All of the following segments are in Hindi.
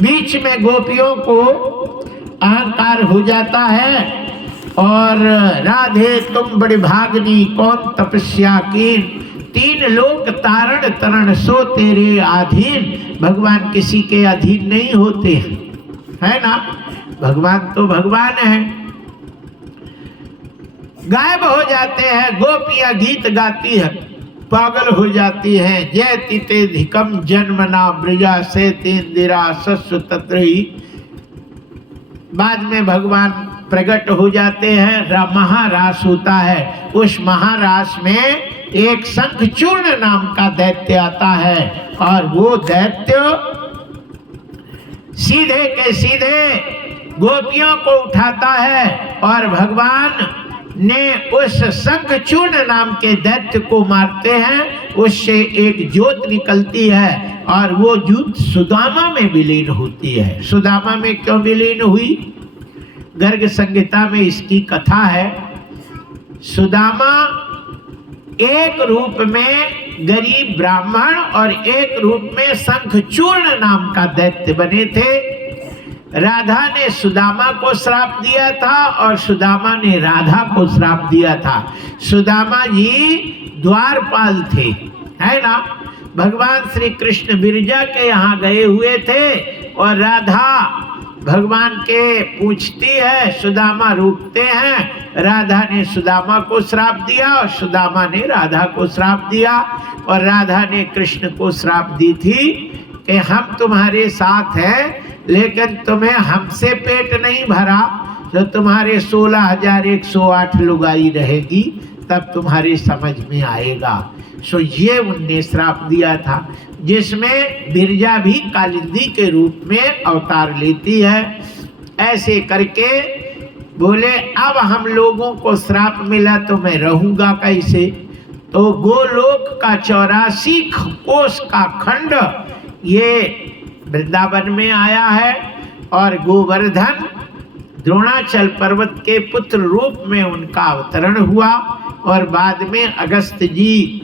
बीच में गोपियों को अहंकार हो जाता है और राधे तुम बड़ी भागनी कौन तपस्या कीन, तीन लोक तारण तरण सो तेरे अधीन। भगवान किसी के अधीन नहीं होते हैं, है ना। भगवान तो भगवान है। गायब हो जाते हैं। गोपियां गीत गाती है, पागल हो जाती हैं। जय तिते धिकम जन्मना ब्रजा से तेंदिरा सस्व तत्रही। बाद में भगवान प्रकट हो जाते हैं, महारास होता है। उस महारास में एक शंखचूर्ण नाम का दैत्य आता है और वो दैत्य सीधे के सीधे गोपियों को उठाता है और भगवान ने उस शंखचूर्ण नाम के दैत्य को मारते हैं। उससे एक ज्योत निकलती है और वो ज्योत सुदामा में विलीन होती है। सुदामा में क्यों विलीन हुई? गर्ग संहिता में इसकी कथा है। सुदामा एक रूप में गरीब ब्राह्मण और एक रूप में शंखचूर्ण नाम का दैत्य बने थे। राधा ने सुदामा को श्राप दिया था और सुदामा ने राधा को श्राप दिया था। सुदामा जी द्वारपाल थे, है ना। भगवान श्री कृष्ण बिरजा के यहाँ गए हुए थे और राधा भगवान के पूछती है, सुदामा रोकते हैं। राधा ने सुदामा को श्राप दिया और सुदामा ने राधा को श्राप दिया। और राधा ने कृष्ण को श्राप दी थी कि हम तुम्हारे साथ हैं लेकिन तुम्हें हमसे पेट नहीं भरा तो तुम्हारे 16,108 लुगाई रहेगी, तब तुम्हारे समझ में आएगा। सो ये उनने श्राप दिया था, जिसमें बिरजा भी कालिंदी के रूप में अवतार लेती है। ऐसे करके बोले अब हम लोगों को श्राप मिला तो मैं रहूंगा कैसे। तो गोलोक का 84 कोस का खंड ये वृंदावन में आया है और गोवर्धन द्रोणाचल पर्वत के पुत्र रूप में उनका अवतरण हुआ। और बाद में अगस्त जी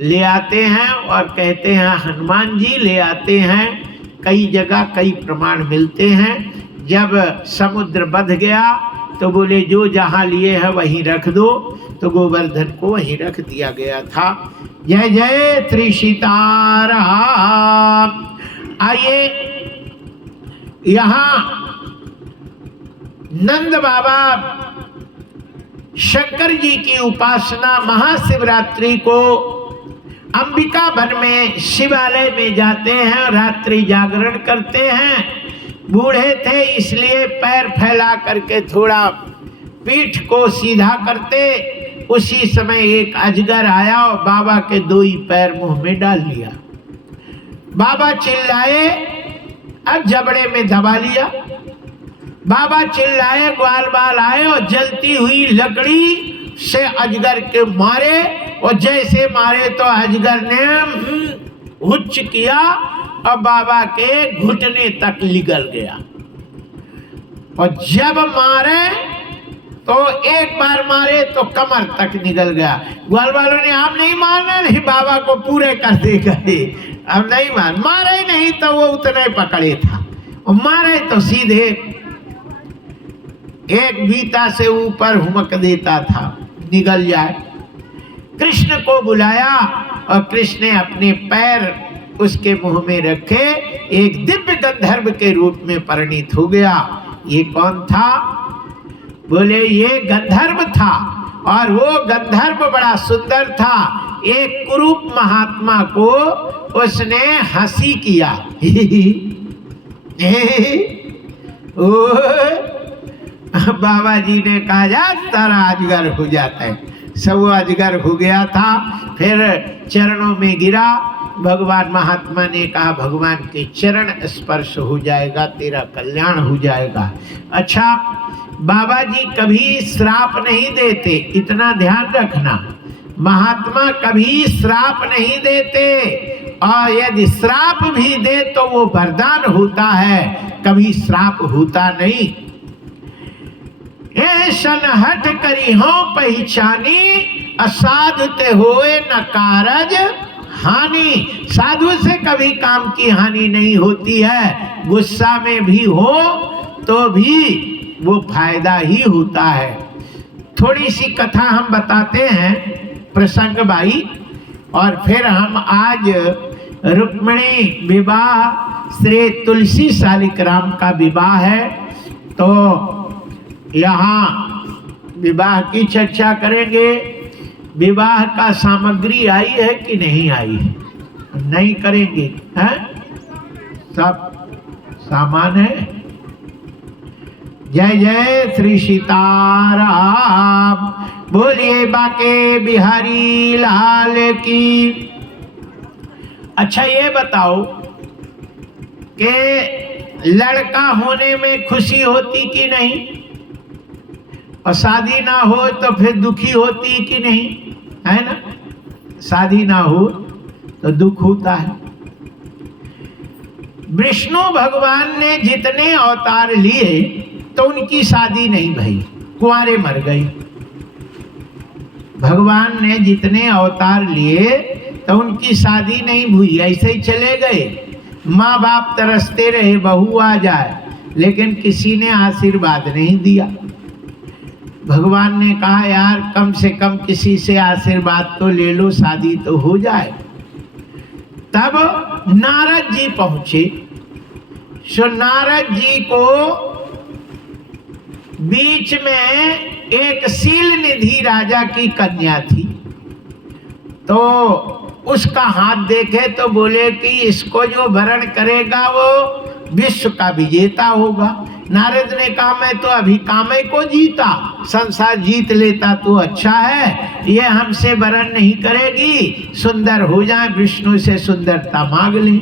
ले आते हैं और कहते हैं, हनुमान जी ले आते हैं। कई जगह कई प्रमाण मिलते हैं। जब समुद्र बंध गया तो बोले जो जहाँ लिए है वहीं रख दो, तो गोवर्धन को वहीं रख दिया गया था। जय जय श्री सीताराम। आइए यहाँ नंद बाबा शंकर जी की उपासना महाशिवरात्रि को अंबिका वन में शिवालय में जाते हैं और रात्रि जागरण करते हैं। बूढ़े थे इसलिए पैर फैला करके थोड़ा पीठ को सीधा करते। उसी समय एक अजगर आया और बाबा के दो ही पैर मुंह में डाल लिया। बाबा चिल्लाए, अब जबड़े में दबा लिया। बाबा चिल्लाए, ग्वाल बाल आए और जलती हुई लकड़ी से अजगर के मारे और जैसे मारे तो अजगर ने उच्च किया और बाबा के घुटने तक निगल गया। और जब मारे तो एक बार मारे तो कमर तक निकल गया। ग्वाल वालों ने आप नहीं मारना, नहीं बाबा को पूरे कर देगा, अब नहीं मारे नहीं तो वो उतने पकड़े था और मारे तो सीधे एक बीता से ऊपर हुमक देता था निगल जाए। कृष्ण को बुलाया और कृष्ण ने अपने पैर उसके मुंह में रखे, एक दिव्य गंधर्व के रूप में परिणित हो गया। ये कौन था? बोले ये गंधर्व था और वो गंधर्व बड़ा सुंदर था। एक कुरूप महात्मा को उसने हंसी किया बाबा जी ने कहा जा तारा अजगर हो जाता है। सब अजगर हो गया था। फिर चरणों में गिरा। भगवान महात्मा ने कहा भगवान के चरण स्पर्श हो जाएगा, तेरा कल्याण हो जाएगा। अच्छा, बाबा जी कभी श्राप नहीं देते, इतना ध्यान रखना। महात्मा कभी श्राप नहीं देते और यदि श्राप भी दे तो वो वरदान होता है, कभी श्राप होता नहीं। ऐसन हट करी हो पहचानी, असाध ते होए न कारज हानि, साधु से कभी काम की हानि नहीं होती है। गुस्सा में भी हो तो भी वो फायदा ही होता है। थोड़ी सी कथा हम बताते हैं प्रसंग भाई, और फिर हम आज रुक्मिणी विवाह श्री तुलसी शालिग्राम का विवाह है, तो यहाँ विवाह की चर्चा करेंगे। विवाह का सामग्री आई है कि नहीं आई है? नहीं करेंगे, हैं? सब सामान है। जय जय श्री सीताराम, बोलिए बाके बिहारी लाल की। अच्छा ये बताओ कि लड़का होने में खुशी होती कि नहीं, और शादी ना हो तो फिर दुखी होती कि नहीं, है ना? शादी ना हो तो दुख होता है। विष्णु भगवान ने जितने अवतार लिए तो उनकी शादी नहीं भई, कुंवारे मर गए। भगवान ने जितने अवतार लिए तो उनकी शादी नहीं हुई, ऐसे ही चले गए। माँ बाप तरसते रहे बहू आ जाए, लेकिन किसी ने आशीर्वाद नहीं दिया। भगवान ने कहा यार कम से कम किसी से आशीर्वाद तो ले लो, शादी तो हो जाए। तब नारद जी पहुंचे। सो नारद जी को बीच में एक शील निधि राजा की कन्या थी, तो उसका हाथ देखे तो बोले कि इसको जो वरण करेगा वो विश्व का विजेता होगा। नारद ने कहा मैं तो अभी कामे को जीता, संसार जीत लेता तो अच्छा है, ये हमसे वरण नहीं करेगी, सुंदर हो जाए, विष्णु से सुंदरता मांग ले।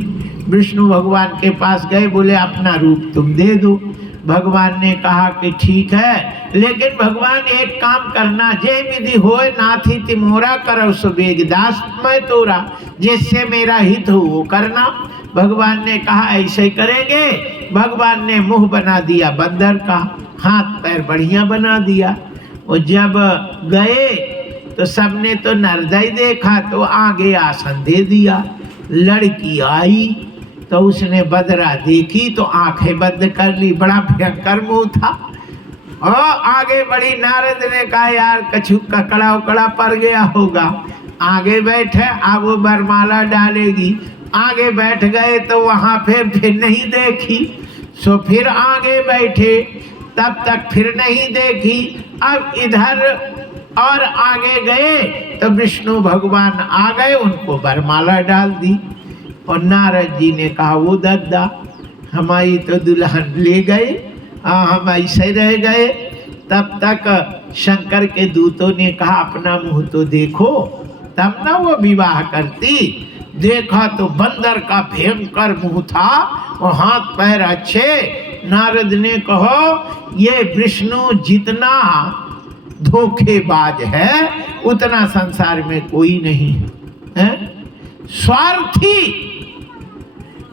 विष्णु भगवान के पास गए, बोले अपना रूप तुम दे दो। भगवान ने कहा कि ठीक है, लेकिन भगवान एक काम करना, जय विधि होए नाथी तिमोरा करो सुबेगदास मैं तोरा, जिससे मेरा हित हो वो करना। भगवान ने कहा ऐसे करेंगे। भगवान ने मुंह बना दिया बंदर का, हाथ पैर बढ़िया बना दिया। और जब गए तो सबने तो नरदय देखा, तो आगे आसन दे दिया। लड़की आई तो उसने बदरा देखी तो आंखें बंद कर ली, बड़ा भयंकर मुंह था। और आगे बड़ी, नारद ने कहा यार कछु ककड़ा उकड़ा पड़ गया होगा। आगे बैठे, अब वो बरमाला डालेगी। आगे बैठ गए तो वहां फिर नहीं देखी। सो फिर आगे बैठे, तब तक फिर नहीं देखी। अब इधर और आगे गए तो विष्णु भगवान आ गए, उनको बरमाला डाल दी। और नारद जी ने कहा वो दद्दा हमारी तो दुल्हन ले गए, हम ऐसे रह गए। तब तक शंकर के दूतों ने कहा अपना मुंह तो देखो, तब ना वो विवाह करती। देखा तो बंदर का भयंकर मुंह था और हाथ पैर अच्छे। नारद ने कहो ये विष्णु जितना धोखेबाज है उतना संसार में कोई नहीं है। स्वार्थी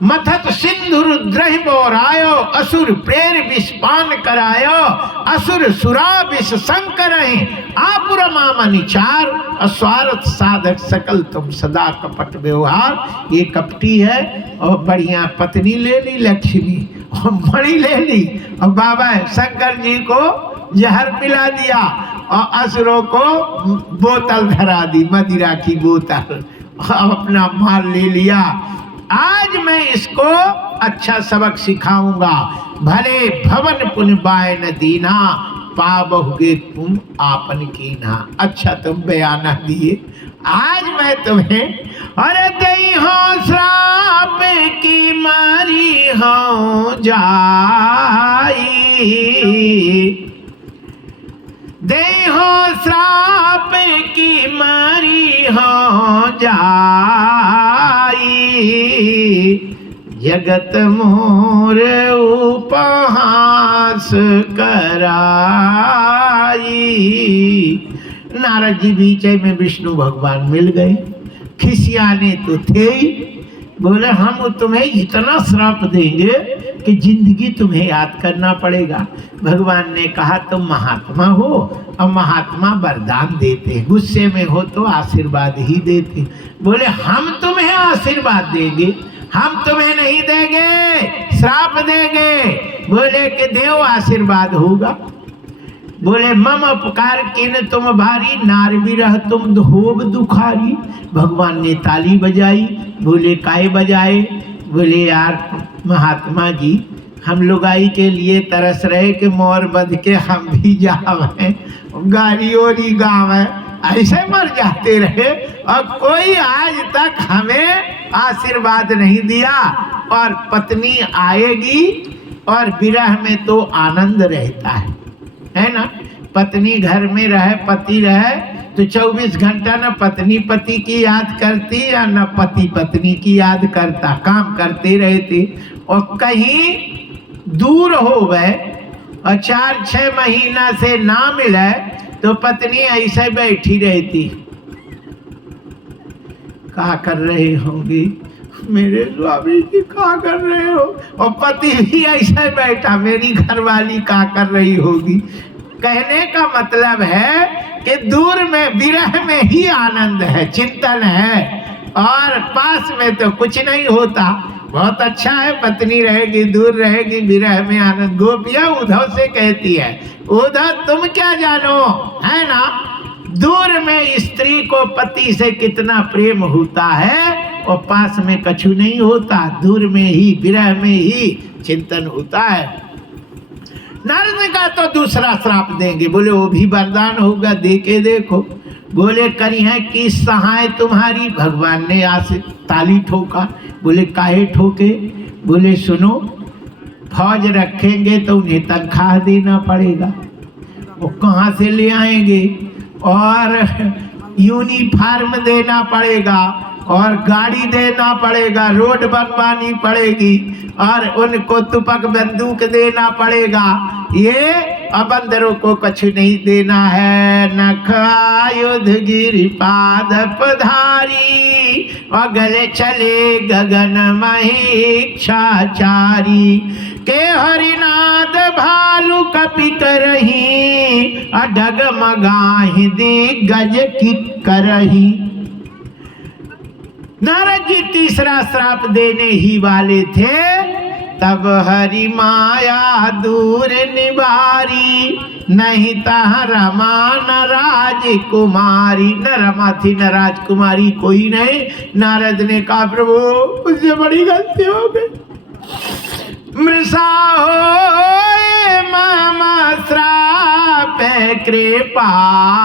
मथत सिंधु रुद्रहि बोरायो, असुर प्रेर विषपान करायो, असुर सुरा विष संकरहि, आपुर मामनिचार, अस्वार्थ साधक सकल तुम सदा कपट व्यवहार। ये कपटी है और बढ़िया पत्नी ले ली लक्ष्मी, और मणि ले ली, और बाबा शंकर जी को जहर पिला दिया, और असुरों को बोतल धरा दी, मदिरा की बोतल, अपना माल ले लिया। आज मैं इसको अच्छा सबक सिखाऊंगा। भले भवन पुन बाय न दीना, पाबहुगे तुम आपन कीना। अच्छा तुम बयाना दिए, आज मैं तुम्हें, अरे दई हो श्राप की मारी हो जाई, दई हो श्राप की मारी हो जाई, जगत मोर उपहास कराई। नारद जी बीच में विष्णु भगवान मिल गए। खिसियाने तो थे ही, बोले हम तुम्हें इतना श्राप देंगे कि जिंदगी तुम्हें याद करना पड़ेगा। भगवान ने कहा तुम महात्मा हो और महात्मा वरदान देते, गुस्से में हो तो आशीर्वाद ही देते। बोले हम तुम्हें आशीर्वाद देंगे, हम तुम्हें नहीं देंगे, श्राप देंगे। बोले कि देव आशीर्वाद होगा। बोले मम उपकार किन तुम भारी, नार बिरह तुम धोब दुखारी। भगवान ने ताली बजाई। बोले काय बजाए? बोले यार महात्मा जी, हम लुगाई के लिए तरस रहे कि मोर बध के हम भी जावे, गाड़ी ओरी गाँव है, ऐसे मर जाते रहे और कोई आज तक हमें आशीर्वाद नहीं दिया। और पत्नी आएगी और विरह में तो आनंद रहता है ना। पत्नी घर में रहे, पति रहे तो 24 घंटा न पत्नी पति की याद करती या न पति पत्नी की याद करता, काम करते रहते। और कहीं दूर हो गए और 4-6 महीना से ना मिले तो पत्नी ऐसे बैठी रहती, क्या कर रहे होंगे मेरे स्वामी जी, क्या कर रहे हो? और पति भी ऐसे बैठा, मेरी घरवाली क्या कर रही होगी। कहने का मतलब है कि दूर में विरह में ही आनंद है, चिंतन है, और पास में तो कुछ नहीं होता। बहुत अच्छा है, पत्नी रहेगी दूर रहेगी, विरह में आनंद। गोपियां उद्धव से कहती है, उद्धव तुम क्या जानो, है ना, दूर में स्त्री को पति से कितना प्रेम होता है और पास में कछु नहीं होता, दूर में ही विरह में ही चिंतन होता है। नारद का तो दूसरा श्राप देंगे। बोले वो भी वरदान होगा, दे के देखो। बोले करी है कि सहाय तुम्हारी। भगवान ने आसे ताली ठोका। बोले काहे ठोके? बोले सुनो, फौज रखेंगे तो उन्हें तनख्वाह देना पड़ेगा, वो कहाँ से ले आएंगे, और यूनिफॉर्म देना पड़ेगा, और गाड़ी देना पड़ेगा, रोड बनवानी पड़ेगी, और उनको तुपक बंदूक देना पड़ेगा। ये अबंदरों को कुछ नहीं देना है। नख आयुध गिरिपाद पधारी, और गले चले गगन महीक्षाचारी। के हरिनाद भालू कपि करही, डगमगाहि दिग्गज की करही। नारद जी तीसरा श्राप देने ही वाले थे, तब हरि माया दूर निवारी। नहीं तह रमा न राजकुमारी। न रमा थी न राजकुमारी कोई नहीं। नारद ने कहा प्रभु मुझसे बड़ी गलती हो गई। मृषा हो मामा श्राप कृपाला।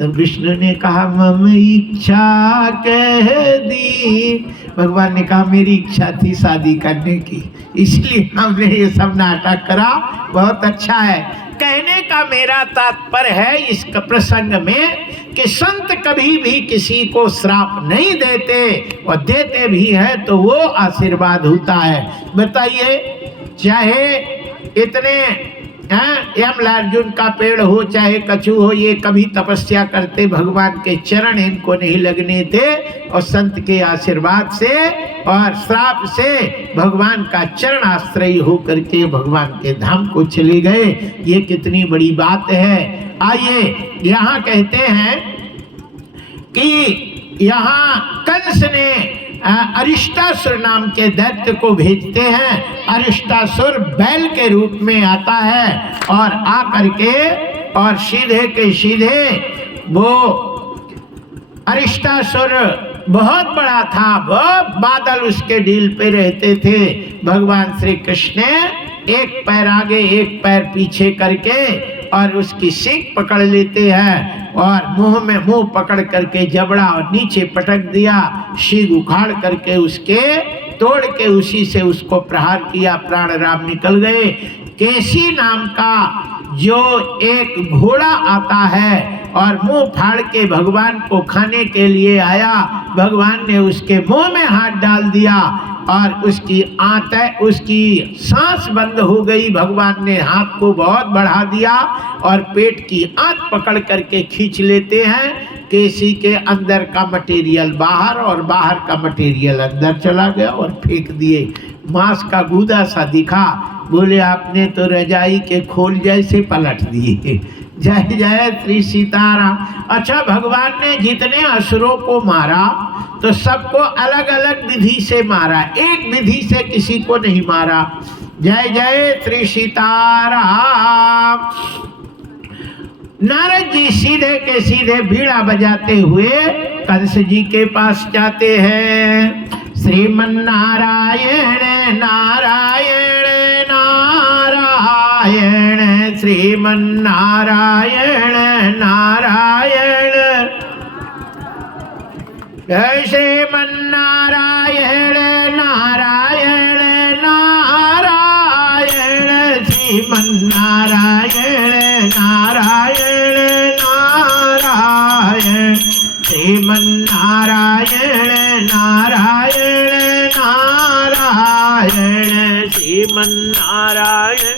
तब विष्णु ने कहा मम इच्छा कह दी। भगवान ने कहा मेरी इच्छा थी शादी करने की, इसलिए हमने ये सब नाटक करा। बहुत अच्छा है। कहने का मेरा तात्पर्य है इस प्रसंग में कि संत कभी भी किसी को श्राप नहीं देते, और देते भी है तो वो आशीर्वाद होता है। बताइए, चाहे इतने यमलार्जुन का पेड़ हो चाहे कछु हो, ये कभी तपस्या करते भगवान के चरण इनको नहीं लगने थे, और संत के आशीर्वाद से और श्राप से भगवान का चरण आश्रय होकर के भगवान के धाम को चले गए। ये कितनी बड़ी बात है। आइए, यहाँ कहते हैं कि यहाँ कंस ने अरिष्टासुर नाम के दैत्य को भेजते हैं। अरिष्टासुर बैल के रूप में आता है और आकर के और सीधे के सीधे वो अरिष्टासुर बहुत बड़ा था, वो बादल उसके डील पे रहते थे। भगवान श्री कृष्ण ने एक पैर आगे एक पैर पीछे करके और उसकी सींग पकड़ लेते हैं और मुंह में मुंह पकड़ करके जबड़ा और नीचे पटक दिया। सींग उखाड़ करके उसके तोड़ के उसी से उसको प्रहार किया, प्राण राम निकल गए। केसी नाम का जो एक घोड़ा आता है और मुंह फाड़ के भगवान को खाने के लिए आया, भगवान ने उसके मुंह में हाथ डाल दिया और उसकी सांस बंद हो गई। भगवान ने हाथ को बहुत बढ़ा दिया और पेट की आंत पकड़ करके खींच लेते हैं। केसी के अंदर का मटेरियल बाहर और बाहर का मटेरियल अंदर चला गया और फेंक दिए। मांस का गूदा सा दिखा। बोले आपने तो रजाई के खोल जैसे पलट दिए। जय जय श्री सीताराम। अच्छा, भगवान ने जितने असुरों को मारा तो सबको अलग अलग विधि से मारा, एक विधि से किसी को नहीं मारा। जय जय श्री सीताराम। नारद जी सीधे के सीधे बीड़ा बजाते हुए कंस जी के पास जाते हैं। श्रीमन्नारायण नारायण नारायण, श्रीमन्नारायण नारायण, जय श्रीमन्नारायण नारायण नारायण, श्रीमन्नारायण नारायण नारायण, श्रीमन्नारायण नारायण नारायण, श्रीमन्नारायण।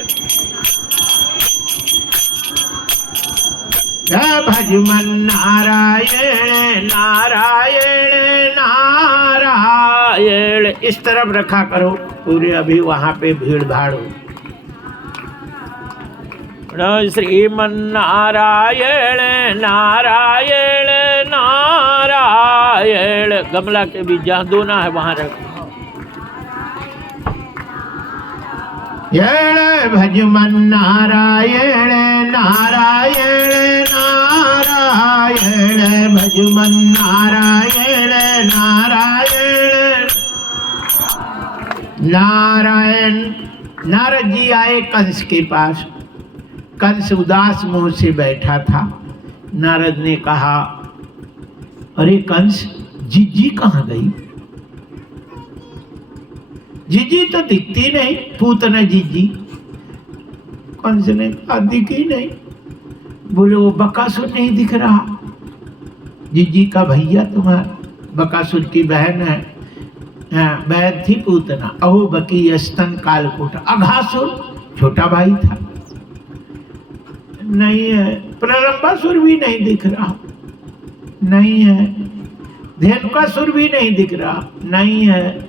भजमन नारायण नारायण नारायण। इस तरफ रखा करो पूरे, अभी वहां पे भीड़ भाड़ हो। श्रीमन्नारायण नारायण नारायण। गमला के बीच जहाँ दोना है वहां रखो। भजमन नारायण नारायण नारायण, भजमन नारायण नारायण नारायण। नारद जी आए कंस के पास। कंस उदास मुंह से बैठा था। नारद ने कहा, अरे कंस, जीजी कहाँ गई? जीजी तो दिखती नहीं, पूतना जीजी। कंस ने कहा, दिखी नहीं। बोले, वो बकासुर नहीं दिख रहा? जीजी का भैया तुम्हारा बकासुर की बहन है। बहन थी पूतना। अहो बकी स्तन कालकूट। अघासुर छोटा भाई था। नहीं है। प्रलंबासुर भी नहीं दिख रहा। नहीं है। धेनुकासुर भी नहीं दिख रहा। नहीं है।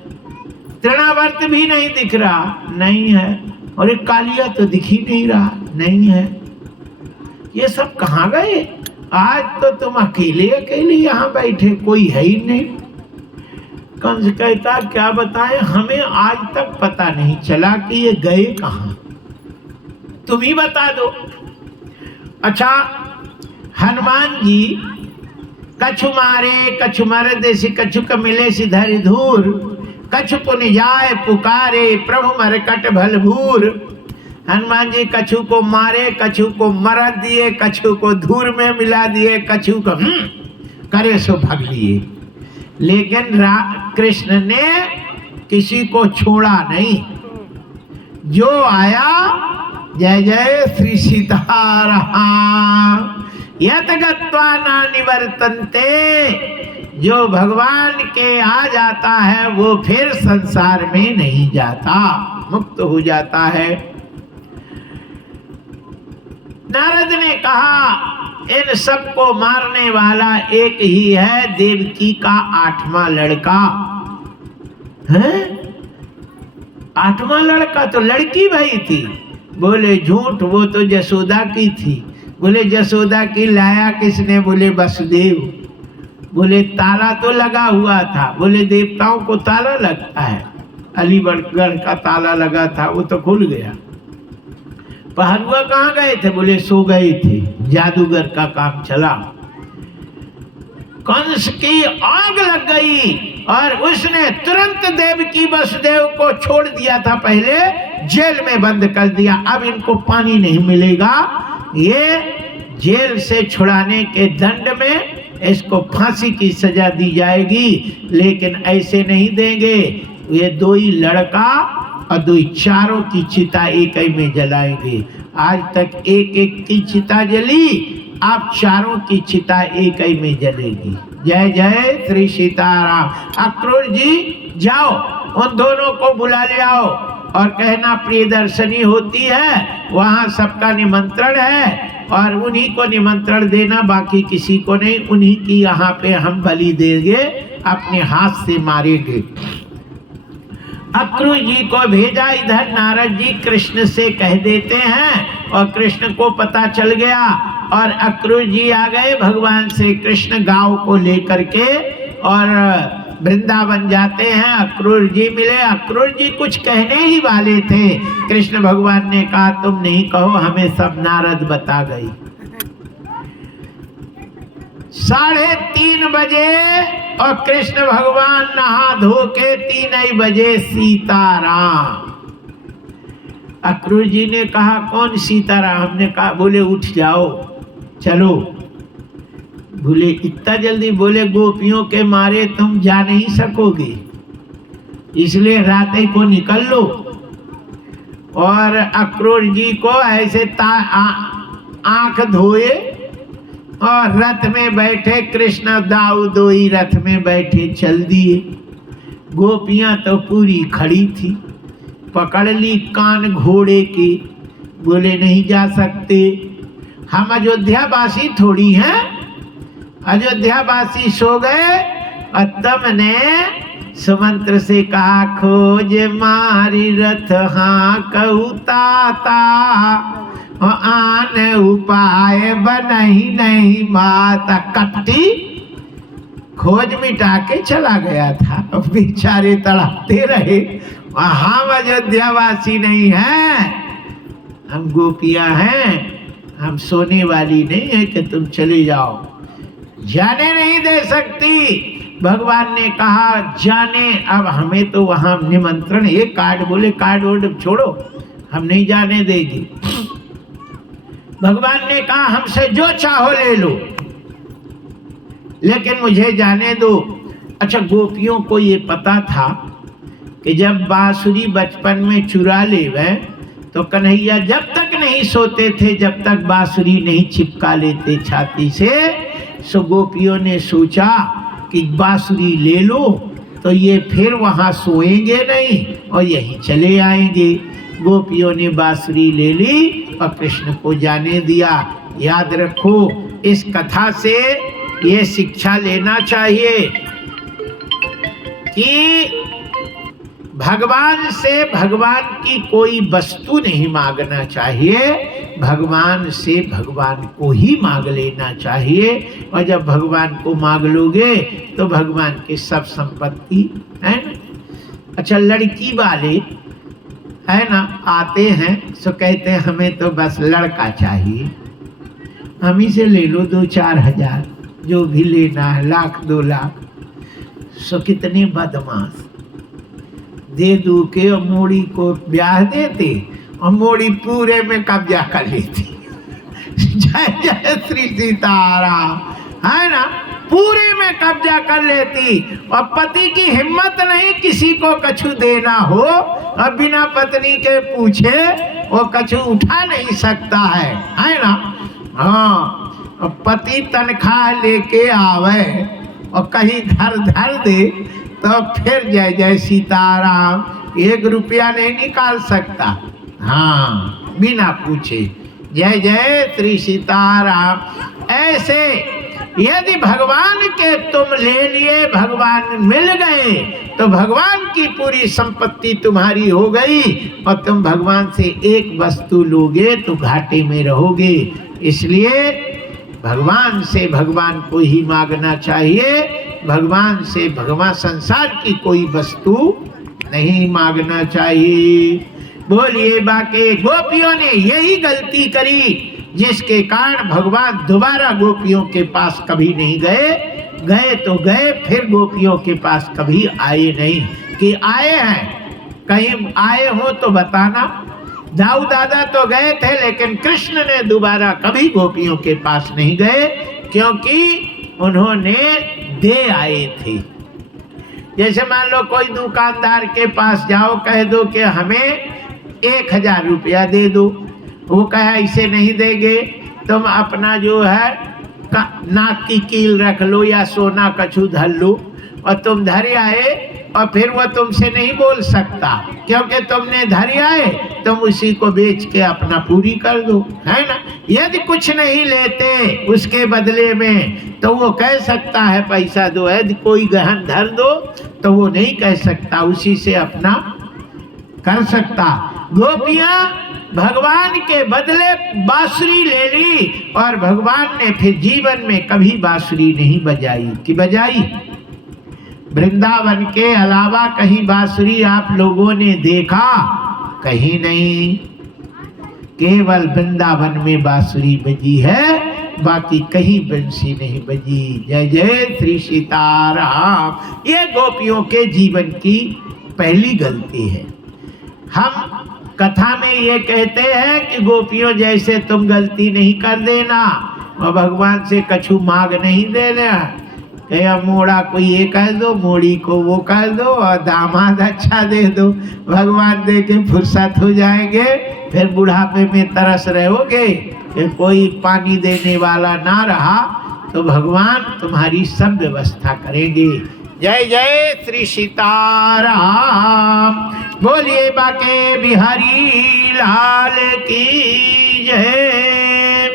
तृणावर्त भी नहीं दिख रहा। नहीं है। और एक कालिया तो दिख ही नहीं रहा। नहीं है। ये सब कहाँ गए? आज तो तुम अकेले अकेले यहाँ बैठे, कोई है ही नहीं। कंस कहता, क्या बताएं, हमें आज तक पता नहीं चला कि ये गए कहाँ। तुम ही बता दो। अच्छा, हनुमान जी कछु मारे कछु मर देसी, कछु क मिले सिधरि धूर, कछु पुन जाय पुकारे प्रभु मरकट भल भूर। हनुमान जी कछु को मारे, कछु को मर दिए, कछु को धूर में मिला दिए, कछु को करे सो भाग लिए। लेकिन कृष्ण ने किसी को छोड़ा नहीं। जो आया, जय जय श्री सीताराम। यत गत्वा न निवर्तन्ते, जो भगवान के आ जाता है वो फिर संसार में नहीं जाता, मुक्त हो जाता है। नारद ने कहा, इन सबको मारने वाला एक ही है, देवकी का 8वां लड़का है। 8वां लड़का तो लड़की भाई थी। बोले झूठ, वो तो जसोदा की थी। बोले जसोदा की लाया किसने? बोले वसुदेव। बोले ताला तो लगा हुआ था। बोले देवताओं को ताला लगता है, अलीगढ़ का ताला लगा था, वो तो खुल गया। पहलुआ कहाँ गए थे? बोले सो गए थे, जादूगर का काम चला। कंस की आग लग गई और उसने तुरंत देवकी वसुदेव को छोड़ दिया था, पहले जेल में बंद कर दिया। अब इनको पानी नहीं मिलेगा। ये जेल से छुड़ाने के दंड में इसको फांसी की सजा दी जाएगी, लेकिन ऐसे नहीं देंगे। ये 2 ही लड़का और 2 ही चारों की चिता एक ही में जलाएंगे। आज तक एक एक की चिता जली, आप चारों की चिता एक ही में जलेगी। जय जय श्री सीताराम। अक्रूर जी जाओ, उन दोनों को बुला ले आओ। और कहना प्रियदर्शनी होती है, वहाँ सबका निमंत्रण है और उन्हीं को निमंत्रण देना, बाकी किसी को नहीं। उन्हीं की यहाँ पे हम बलि देंगे, अपने हाथ से मारेंगे। अक्रूर जी को भेजा इधर, नारद जी कृष्ण से कह देते हैं और कृष्ण को पता चल गया और अक्रूर जी आ गए भगवान से कृष्ण गांव को लेकर के और वृंदावन जाते हैं। अक्रूर जी मिले, अक्रूर जी कुछ कहने ही वाले थे, कृष्ण भगवान ने कहा तुम नहीं कहो, हमें सब नारद बता गई। 3:30 बजे और कृष्ण भगवान नहा धो के 3 बजे सीताराम। अक्रूर जी ने कहा कौन सीताराम? हमने कहा, बोले उठ जाओ चलो। बोले इतना जल्दी? बोले गोपियों के मारे तुम जा नहीं सकोगे, इसलिए रात को निकल लो। और अक्रूर जी को ऐसे आंख धोए और रथ में बैठे, कृष्ण दाऊ दोई रथ में बैठे चल दिए। गोपियां तो पूरी खड़ी थी, पकड़ ली कान घोड़े की, बोले नहीं जा सकते, हम अयोध्यावासी थोड़ी हैं। अयोध्यावासी सो गए और तब ने सुमंत्र से कहा खोज मारी रथ हाँ कहूताता आन उपाय बनही नहीं माता। कपटी खोज मिटा के चला गया था, बेचारे तड़पते रहे। हम अयोध्यावासी नहीं हैं, हम गोपियां हैं, हम सोने वाली नहीं है कि तुम चले जाओ, जाने नहीं दे सकती। भगवान ने कहा जाने, अब हमें तो वहां निमंत्रण, एक कार्ड, बोले कार्ड वोर्ड छोड़ो, हम नहीं जाने देंगे। भगवान ने कहा हमसे जो चाहो ले लो, लेकिन मुझे जाने दो। अच्छा, गोपियों को ये पता था कि जब बांसुरी बचपन में चुरा लेवे तो कन्हैया जब तक नहीं सोते थे, जब तक बांसुरी नहीं चिपका लेते छाती से, सो गोपियों ने सोचा कि बांसुरी ले लो तो ये फिर वहाँ सोएंगे नहीं और यहीं चले आएंगे। गोपियों ने बांसुरी ले ली और कृष्ण को जाने दिया। याद रखो, इस कथा से ये शिक्षा लेना चाहिए कि भगवान से भगवान की कोई वस्तु नहीं मांगना चाहिए, भगवान से भगवान को ही मांग लेना चाहिए। और जब भगवान को मांग लोगे तो भगवान की सब संपत्ति है ना। अच्छा, लड़की वाले है ना आते हैं, सो कहते हैं हमें तो बस लड़का चाहिए, हम ही से ले लो 2-4 हजार, जो भी लेना है, 1,00,000-2 लाख। सो कितने बदमाश, दे दू के मोड़ी को ब्याह देते और मोड़ी पूरे में कब्जा कर लेती। जय जय श्री सीताराम, है ना, पूरे में कब्जा कर लेती। और पति की हिम्मत नहीं किसी को कछु देना हो, और बिना पत्नी के पूछे वो कछु उठा नहीं सकता है ना। हाँ, और पति तनख्वाह लेके आवे और कहीं घर धर दे तो फिर जय जय सीताराम, 1 रुपया नहीं निकाल सकता। हाँ, बिना पूछे जय जय श्री सीताराम। ऐसे यदि भगवान के तुम ले लिए, भगवान मिल गए, तो भगवान की पूरी संपत्ति तुम्हारी हो गई और तुम भगवान से एक वस्तु लोगे तो घाटे में रहोगे। इसलिए भगवान से भगवान को ही मांगना चाहिए, भगवान से भगवान, संसार की कोई वस्तु नहीं मांगना चाहिए। बोलिए, बाकी गोपियों ने यही गलती करी जिसके कारण भगवान दोबारा गोपियों के पास कभी नहीं गए। गए तो गए, फिर गोपियों के पास कभी आए नहीं। कि आए हैं, कहीं आए हो तो बताना। दाऊ दादा तो गए थे, लेकिन कृष्ण ने दोबारा कभी गोपियों के पास नहीं गए, क्योंकि उन्होंने दे आए थे। जैसे मान लो कोई दुकानदार के पास जाओ, कह दो कि हमें 1,000 रुपया दे दो, वो कहे ऐसे नहीं देंगे, तुम अपना जो है नाक की कील रख लो या सोना कछु धर लो, और तुम धरे आए और फिर वो तुमसे नहीं बोल सकता, क्योंकि तुमने धैर्य है, तुम उसी को बेच के अपना पूरी कर दो, है ना। यदि कुछ नहीं लेते उसके बदले में तो वो कह सकता है पैसा दो, यदि कोई गहन धर दो तो वो नहीं कह सकता, उसी से अपना कर सकता। गोपियां भगवान के बदले बांसुरी ले ली और भगवान ने फिर जीवन में कभी बांसुरी नहीं बजाई कि बजाई। वृंदावन के अलावा कहीं बांसुरी आप लोगों ने देखा? कहीं नहीं, केवल वृंदावन में बांसुरी बजी है, बाकी कहीं बंसी नहीं बजी। जय जय श्री सीताराम। ये गोपियों के जीवन की पहली गलती है। हम कथा में ये कहते हैं कि गोपियों जैसे तुम गलती नहीं कर देना और भगवान से कछु मांग नहीं देना। मोड़ा को ये कह दो, मोड़ी को वो कह दो और दामाद अच्छा दे दो, भगवान दे के फुर्सत हो जाएंगे। फिर बुढ़ापे में तरस रहोगे कि कोई पानी देने वाला ना रहा, तो भगवान तुम्हारी सब व्यवस्था करेंगे। जय जय श्री सीताराम। बोलिए बाके बिहारी लाल की जय।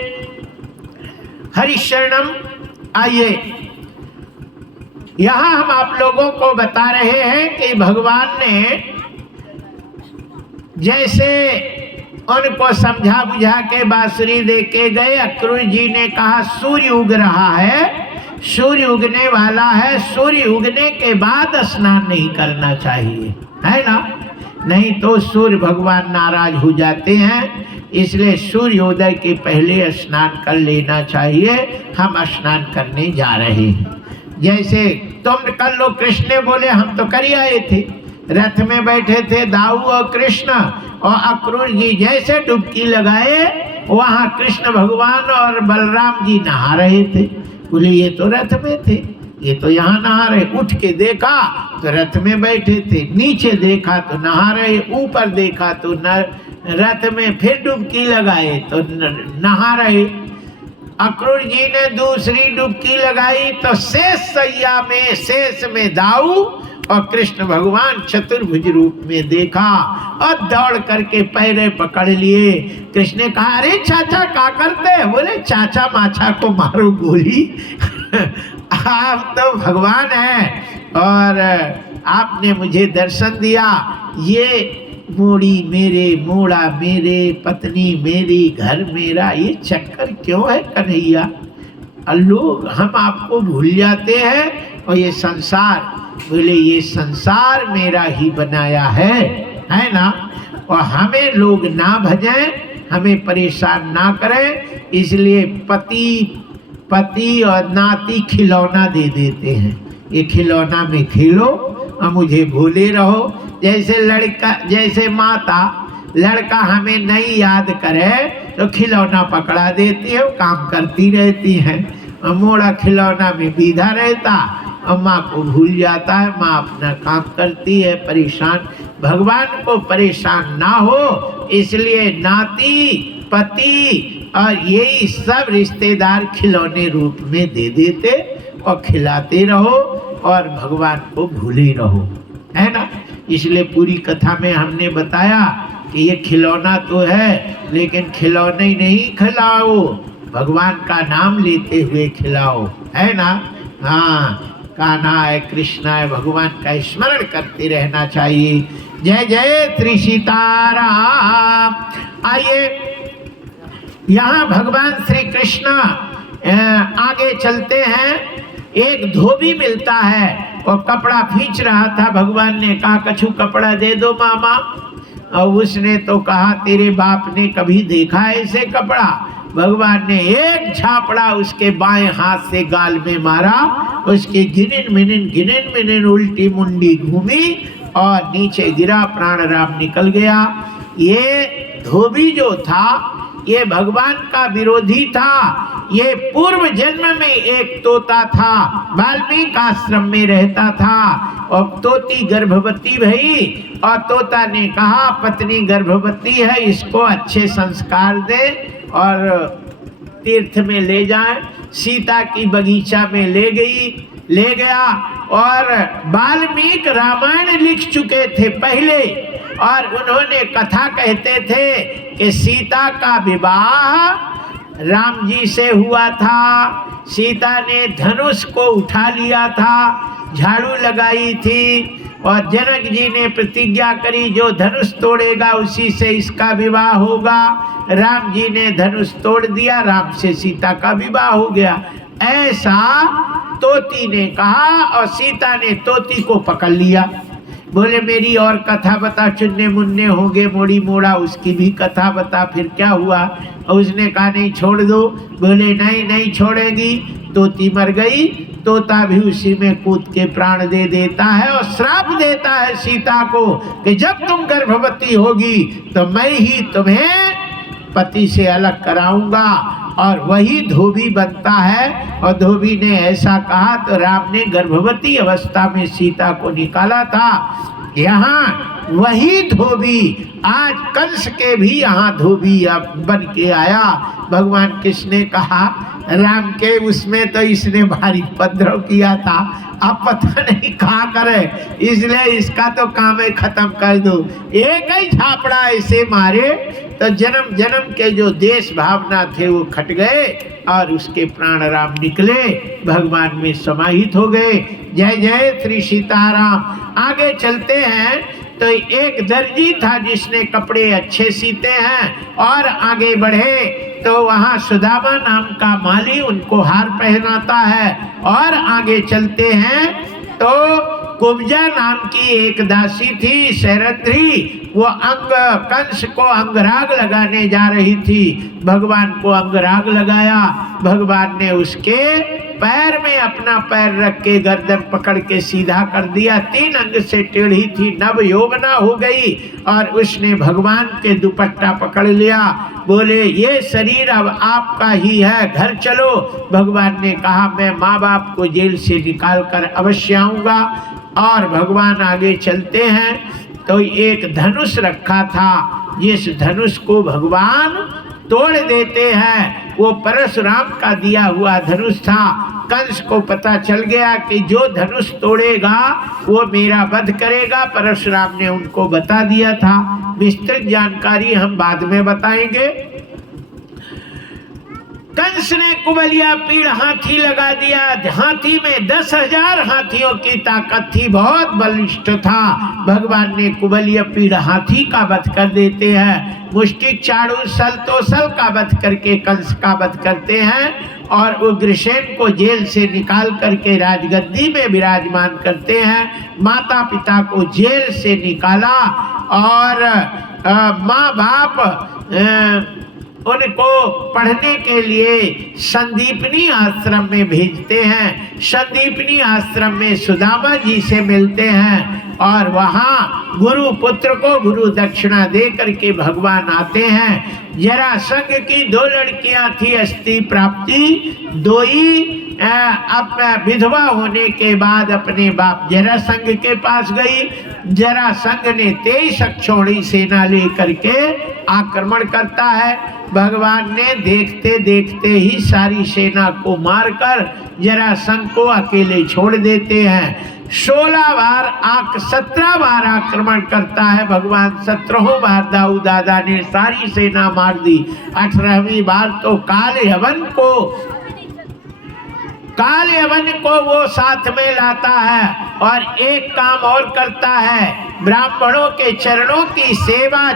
हरिशरणम। आइए, यहाँ हम आप लोगों को बता रहे हैं कि भगवान ने जैसे उनको समझा बुझा के बांसुरी दे के गए। अक्रूर जी ने कहा सूर्य उग रहा है, सूर्य उगने वाला है, सूर्य उगने के बाद स्नान नहीं करना चाहिए, है ना, नहीं तो सूर्य भगवान नाराज हो जाते हैं। इसलिए सूर्योदय के पहले स्नान कर लेना चाहिए। हम स्नान करने जा रहे हैं। जैसे तुम कर लो, कृष्ण ने बोले हम तो कर ही आए थे, रथ में बैठे थे दाऊ और कृष्ण, और अक्रूर जी जैसे डुबकी लगाए वहाँ कृष्ण भगवान और बलराम जी नहा रहे थे। बोले ये तो रथ में थे, ये तो यहाँ नहा रहे। उठ के देखा तो रथ में बैठे थे, नीचे देखा तो नहा रहे, ऊपर देखा तो रथ में फिर डुबकी लगाए तो नहा रहे। अक्रूर जी ने दूसरी डुबकी लगाई तो शेष में दाऊ और कृष्ण भगवान चतुर्भुज रूप में देखा और दौड़ करके पैरे पकड़ लिए। कृष्ण ने कहा अरे चाचा क्या करते हैं? बोले चाचा माचा को मारो गोली आप तो भगवान हैं और आपने मुझे दर्शन दिया। ये मोड़ी मेरे, मोड़ा मेरे, पत्नी मेरी, घर मेरा, ये चक्कर क्यों है कन्हैया? लोग हम आपको भूल जाते हैं और ये संसार, बोले ये संसार मेरा ही बनाया है ना, और हमें लोग ना भजें, हमें परेशान ना करें, इसलिए पति और नाती खिलौना दे देते हैं। ये खिलौना में खेलो और मुझे भूले रहो। जैसे माता लड़का हमें नहीं याद करे तो खिलौना पकड़ा देती है, वो काम करती रहती है। मोड़ा खिलौना में बीधा रहता और माँ को भूल जाता है, माँ अपना काम करती है, परेशान। भगवान को परेशान ना हो इसलिए नाती, पति और यही सब रिश्तेदार खिलौने रूप में दे देते और खिलाते रहो और भगवान को भूले रहो, है ना। इसलिए पूरी कथा में हमने बताया कि ये खिलौना तो है लेकिन खिलौने ही नहीं खिलाओ, भगवान का नाम लेते हुए खिलाओ, है ना। हाँ, कान्हा है, कृष्ण है, भगवान का स्मरण करते रहना चाहिए। जय जय श्री सीताराम। आइए, यहाँ भगवान श्री कृष्ण आगे चलते हैं। एक धोबी मिलता है और कपड़ा खींच रहा था। भगवान ने कहा कछु कपड़ा दे दो मामा, और उसने तो कहा तेरे बाप ने कभी देखा ऐसे कपड़ा? भगवान ने एक झापड़ा उसके बाएं हाथ से गाल में मारा, उसकी गिनिन मिनिन उल्टी मुंडी घूमी और नीचे गिरा, प्राण राम निकल गया। ये धोबी जो था ये भगवान का विरोधी था। ये पूर्व जन्म में एक तोता था, वाल्मीकि आश्रम में रहता था और तोती गर्भवती भई और तोता ने कहा पत्नी गर्भवती है, इसको अच्छे संस्कार दे और तीर्थ में ले जाए। सीता की बगीचा में ले गई, ले गया। और वाल्मीकि रामायण लिख चुके थे पहले, और उन्होंने कथा कहते थे कि सीता का विवाह राम जी से हुआ था। सीता ने धनुष को उठा लिया था, झाड़ू लगाई थी, और जनक जी ने प्रतिज्ञा करी जो धनुष तोड़ेगा उसी से इसका विवाह होगा। राम जी ने धनुष तोड़ दिया, राम से सीता का विवाह हो गया। ऐसा तोती ने कहा और सीता ने तोती को पकड़ लिया। बोले मेरी और कथा बता, चुन्ने मुन्ने होंगे मोड़ी मोड़ा, उसकी भी कथा बता, फिर क्या हुआ? और उसने कहा नहीं छोड़ दो। बोले नहीं नहीं छोड़ेगी। तोती मर गई। तोता भी उसी में कूद के प्राण दे देता है और श्राप देता है सीता को कि जब तुम गर्भवती होगी तो मैं ही तुम्हें पति से अलग कराऊंगा। और वही धोबी बनता है। और धोबी ने ऐसा कहा तो राम ने गर्भवती अवस्था में सीता को निकाला था। यहाँ वही धोबी आज कंस के भी यहाँ धोबी बन के आया। भगवान कृष्ण ने कहा राम के उसमें तो इसने भारी उपद्रव किया था, अब पता नहीं कहाँ करे, इसलिए इसका तो काम है खत्म कर दो। एक ही झापड़ा ऐसे मारे तो जन्म जन्म के जो देश भावना थे वो खट गए और उसके प्राण राम निकले, भगवान में समाहित हो गए। जय जय श्री सीताराम। आगे चलते हैं तो एक दर्जी था जिसने कपड़े अच्छे सीते हैं, और आगे बढ़े तो वहाँ सुदामा नाम का माली उनको हार पहनाता है। और आगे चलते हैं तो कुब्जा नाम की एक दासी थी शरद्री, वो कंस को अंगराग लगाने जा रही थी। भगवान को अंगराग लगाया, भगवान ने उसके पैर में अपना पैर रख के गर्दन पकड़ के सीधा कर दिया। 3 अंग से टेढ़ी थी, नव यौवना हो गई और उसने भगवान के दुपट्टा पकड़ लिया। बोले ये शरीर अब आपका ही है, घर चलो। भगवान ने कहा मैं माँ बाप को जेल से निकाल कर अवश्य आऊँगा। और भगवान आगे चलते हैं तो एक धनुष रखा था, जिस धनुष को भगवान तोड़ देते हैं। वो परशुराम का दिया हुआ धनुष था। कंस को पता चल गया कि जो धनुष तोड़ेगा वो मेरा वध करेगा। परशुराम ने उनको बता दिया था। विस्तृत जानकारी हम बाद में बताएंगे। कंस ने कुबलिया पीड़ हाथी लगा दिया। हाथी में 10,000 हाथियों की ताकत थी, बहुत बलिष्ठ था। भगवान ने कुबलिया पीड़ हाथी का वध कर देते हैं। मुष्टिक चाड़ू सल तो सल का वध करके कंस का वध करते हैं और उग्रसेन को जेल से निकाल करके राजगद्दी में विराजमान करते हैं। माता पिता को जेल से निकाला और माँ बाप उनको पढ़ने के लिए संदीपनी आश्रम में भेजते हैं। संदीपनी आश्रम में सुदामा जी से मिलते हैं और वहाँ गुरु पुत्र को गुरु दक्षिणा दे करके भगवान आते हैं। जरासंध की 2 लड़कियां थी, अस्थि प्राप्ति 2 ही अब विधवा होने के बाद अपने बाप जरासंध के पास गई। जरासंध ने 23 अक्षौहिणी सेना लेकर के आक्रमण करता है। भगवान ने देखते देखते ही सारी सेना को मारकर जरासंध को अकेले छोड़ देते हैं। 17 बार आक्रमण करता है भगवान। 17 बार दाऊ दादा ने सारी सेना मार दी। 18वीं बार तो काल यवन को वो साथ में लाता है और एक काम और करता है, ब्राह्मणों के चरणों की सेवा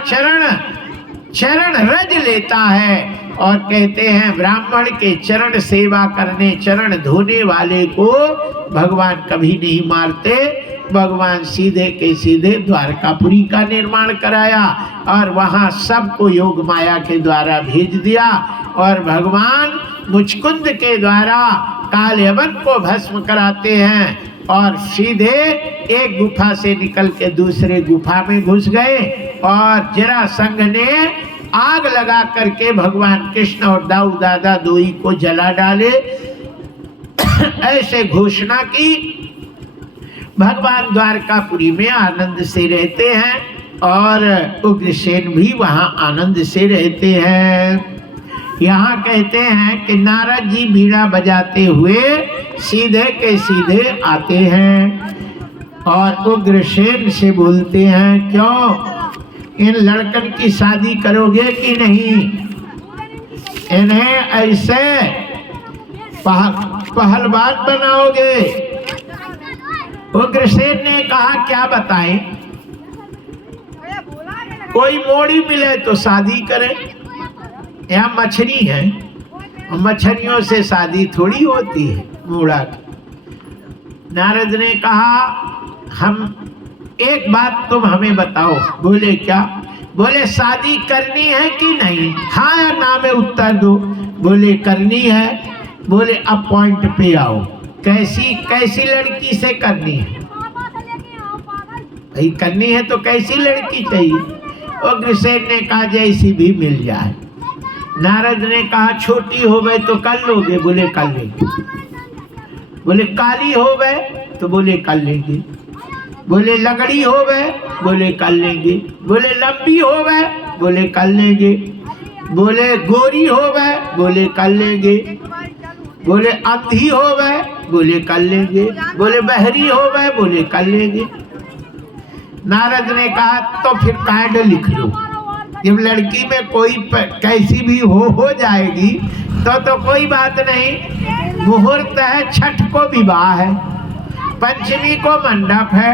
चरण रज लेता है और कहते हैं ब्राह्मण के चरण सेवा करने, चरण धोने वाले को भगवान कभी नहीं मारते। भगवान सीधे के सीधे द्वारकापुरी का निर्माण कराया और वहाँ सबको योग माया के द्वारा भेज दिया और भगवान मुचकुंद के द्वारा काल यवन को भस्म कराते हैं और सीधे एक गुफा से निकल के दूसरे गुफा में घुस गए और जरासंध ने आग लगा करके भगवान कृष्ण और दाऊ दादा 2 ही को जला डाले। ऐसे घोषणा की। भगवान द्वारकापुरी में आनंद से रहते हैं और उग्रसेन भी वहाँ आनंद से रहते हैं। यहाँ कहते हैं कि नारद जी बीड़ा बजाते हुए सीधे के सीधे आते हैं और उग्रसेन से बोलते हैं, क्यों इन लड़कन की शादी करोगे कि नहीं? इन्हें ऐसे पहलवान बनाओगे? उग्रसेन ने कहा, क्या बताएं? कोई मोड़ी मिले तो शादी करें। यहाँ मछली है, मछलियों से शादी थोड़ी होती है मूड़ा की। नारद ने कहा, हम एक बात तुम हमें बताओ। बोले क्या? बोले शादी करनी है कि नहीं? हाँ या ना में उत्तर दो। बोले करनी है। बोले अब पॉइंट पे आओ, कैसी कैसी लड़की से करनी है? भाई करनी है तो कैसी लड़की चाहिए? उग्रसेन ने कहा, जैसी भी मिल जाए। नारद ने कहा, छोटी हो गए तो कर लोगे? बोले कर लेंगे। बोले काली हो गए? तो बोले कर लेंगे। बोले लगड़ी हो गए? बोले कर लेंगे। बोले लंबी हो गए? बोले कर लेंगे। बोले गोरी हो गए? बोले कर लेंगे। बोले अंधी हो गए? बोले कर लेंगे। बोले बहरी हो गए? बोले कर लेंगे। नारद ने कहा, तो फिर कार्ड लिख लो। जब लड़की में कोई कैसी भी हो जाएगी तो कोई बात नहीं। मुहूर्त है, छठ को विवाह है, पंचमी को मंडप है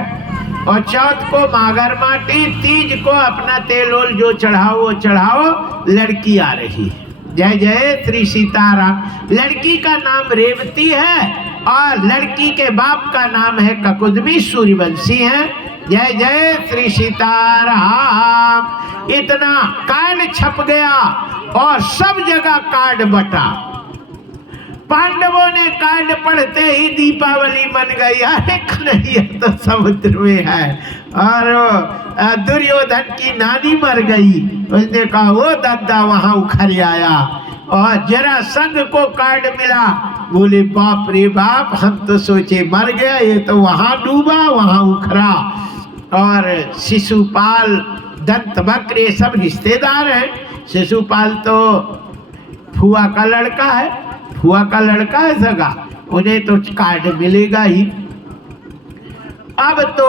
और चौथ को मागर माटी, तीज को अपना तेल ओल जो चढ़ाओ वो चढ़ाओ, लड़की आ रही है। जय जय श्री सीताराम। लड़की का नाम रेवती है और लड़की के बाप का नाम है ककुदमी, सूर्यवंशी है। जय जय श्री सीताराम। इतना कार्ड छप गया और सब जगह कार्ड बटा। पांडवों ने कार्ड पढ़ते ही दीपावली मन गई। अरे कन्हैया तो समुद्र में है और दुर्योधन की नानी मर गई। उसने कहा, वो दादा वहां उखड़ आया और जरासंध को कार्ड मिला। बोले बाप रे बाप, हम तो सोचे मर गया, ये तो वहां डूबा वहां उखड़ा। और शिशुपाल, दंतवक्र, ये सब रिश्तेदार हैं। शिशुपाल तो फुआ का लड़का है, फुआ का लड़का है सगा, उन्हें तो कार्ड मिलेगा ही। अब तो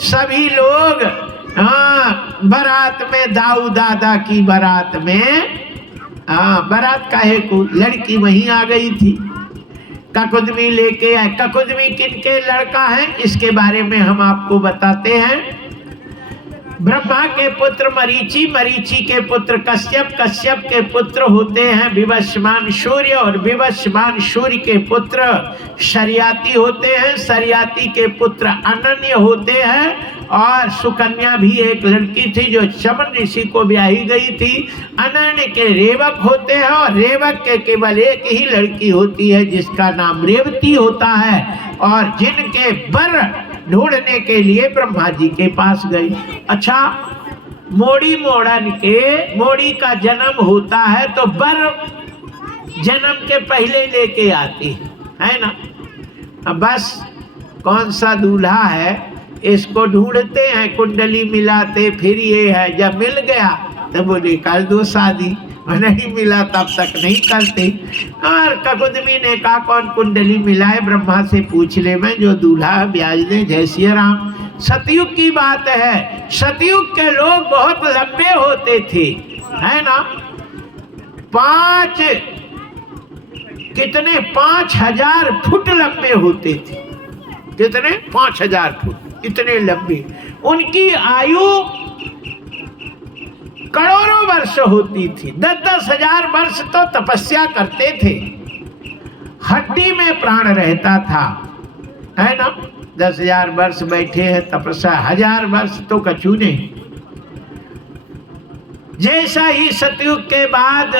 सभी लोग बारात में, दाऊ दादा की बारात में, बारात का एक लड़की वहीं आ गई थी। ककुदमी लेके आए। ककुदमी किनके लड़का है इसके बारे में हम आपको बताते हैं। ब्रह्मा के पुत्र मरीचि, मरीचि के पुत्र कश्यप, कश्यप के पुत्र होते हैं विवस्वान सूर्य और विवस्वान सूर्य के पुत्र शर्याति होते हैं। शर्याति के पुत्र अनन्य होते हैं और सुकन्या भी एक लड़की थी जो चमन ऋषि को ब्याही गई थी। अनन्य के रेवक होते हैं और रेवक के केवल एक ही लड़की होती है जिसका नाम रेवती होता है। और जिनके वर ढूंढने के लिए ब्रह्मा जी के पास गई। अच्छा, मोड़ी मोड़न के, मोड़ी का जन्म होता है तो वर जन्म के पहले लेके आती है ना। अब बस कौन सा दूल्हा है इसको ढूंढते हैं, कुंडली मिलाते, फिर ये है। जब मिल गया तो बोले कर दो शादी, नहीं मिला तब तक नहीं करते। और ककुदमी ने कहा, कौन कुंडली मिलाए? ब्रह्मा से पूछ ले, मैं जो दूल्हा ब्याज दे। जय श्री राम। सतयुग की बात है। सतयुग के लोग बहुत लंबे होते थे, है ना। 5,000 फुट लंबे होते थे। कितने? 5,000 फुट, इतने लंबे। उनकी आयु करोड़ों वर्ष होती थी। 10-10 हजार वर्ष तो तपस्या करते थे। हड्डी में प्राण रहता था, है ना। 10,000 वर्ष बैठे हैं तपस्या, 1000 वर्ष तो कछु नहीं। जैसा ही सतयुग के बाद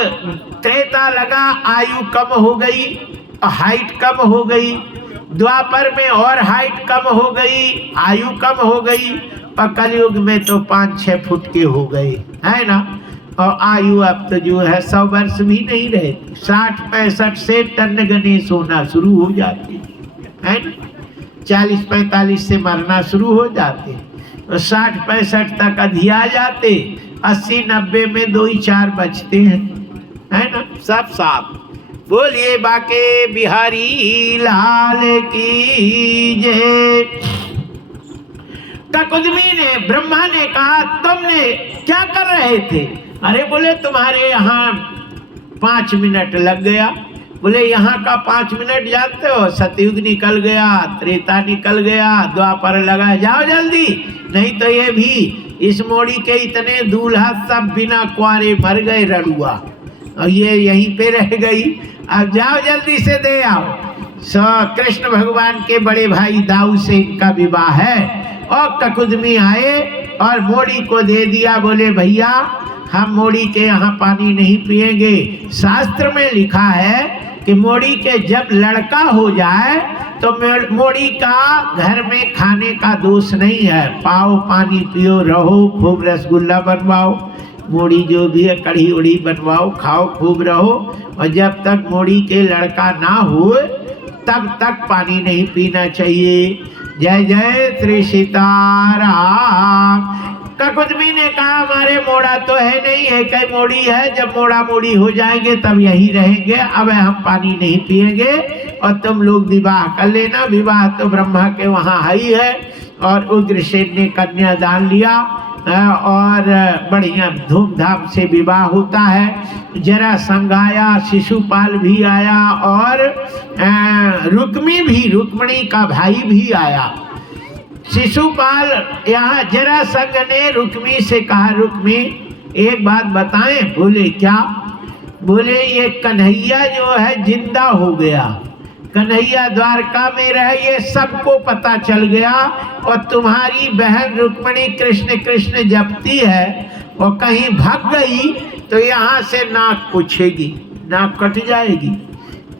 त्रेता लगा, आयु कम हो गई, हाइट कम हो गई। द्वापर में और हाइट कम हो गई, आयु कम हो गई। और कलयुग में तो 5-6 फुट के हो गए, है ना। और आयु अब तो जो है 100 वर्ष भी नहीं रहती। 60-65 से टन गणेश होना शुरू हो जाती है ना। 40-45 से मरना शुरू हो जाते और 60-65 तक अधिया जाते। 80-90 में 2 ही 4 बचते हैं, है ना, सब साफ। बोलिए बाके बिहारी लाल की जय। ककुदमी ने, ब्रह्मा ने कहा तुमने क्या कर रहे थे? अरे बोले तुम्हारे यहाँ 5 मिनट लग गया। बोले यहाँ का 5 मिनट जानते हो? सतयुग निकल गया, त्रेता निकल गया, द्वापर लगा, जाओ जल्दी, नहीं तो ये भी इस मोड़ी के इतने दूल्हा सब बिना कुंवारे मर गए रड़ुआ, और ये यहीं पे रह गई। अब जाओ जल्दी से दे आओ। कृष्ण भगवान के बड़े भाई दाऊ से इनका विवाह है। और ककुदमी आए और मोड़ी को दे दिया। बोले भैया हम मोड़ी के यहाँ पानी नहीं पिएंगे। शास्त्र में लिखा है कि मोड़ी के जब लड़का हो जाए तो मोड़ी का घर में खाने का दोष नहीं है। पाओ पानी पियो रहो, खूब रसगुल्ला बनवाओ, मोड़ी जो भी है कढ़ी उड़ी बनवाओ, खाओ खूब रहो, और जब तक मोड़ी के लड़का ना हो तब तक पानी नहीं पीना चाहिए। जय जय श्री सीताराम। ककुदमी ने कहा हमारे मोड़ा तो है नहीं, है कई मोड़ी है, जब मोड़ा मोड़ी हो जाएंगे तब यही रहेंगे, अब हम पानी नहीं पिएंगे और तुम लोग विवाह कर लेना। विवाह तो ब्रह्मा के वहाँ ही है। और उग्रसेन ने कन्या दान लिया और बढ़िया धूमधाम से विवाह होता है। जरासंध आया, शिशुपाल भी आया और रुक्मिणी का भाई भी आया। शिशुपाल, यहाँ जरासंध ने रुक्मी से कहा रुक्मी एक बात बताएं। बोले क्या? बोले ये कन्हैया जो है जिंदा हो गया, कन्हैया द्वारका में रहे, ये सबको पता चल गया, और तुम्हारी बहन रुक्मिणी कृष्ण कृष्ण जपती है और कहीं भाग गई तो यहाँ से नाक पूछेगी, नाक कट जाएगी,